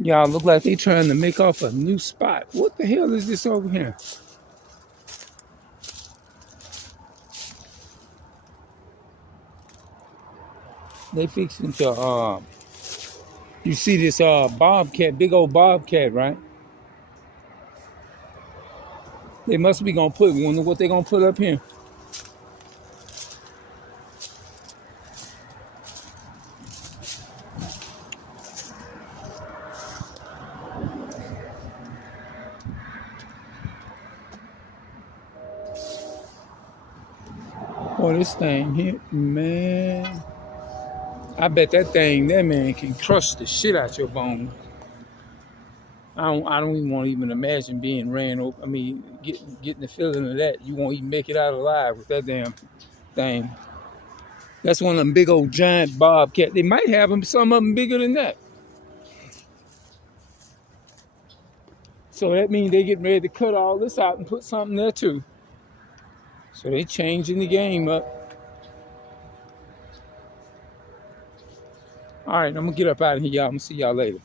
Y'all look like they trying to make off a new spot. What the hell is this over here? They fixing to you see this bobcat, big old bobcat, right? They must be gonna put, wonder what they gonna put up here. Oh, this thing here, man. I bet that man can crush the shit out your bone. I don't even want to even imagine being ran over. I mean, getting the feeling of that. You won't even make it out alive with that damn thing. That's one of them big old giant bobcat. They might have them, some of them bigger than that. So that means they getting ready to cut all this out and put something there too. So they changing the game up. All right, I'm gonna get up out of here, y'all. I'm gonna see y'all later.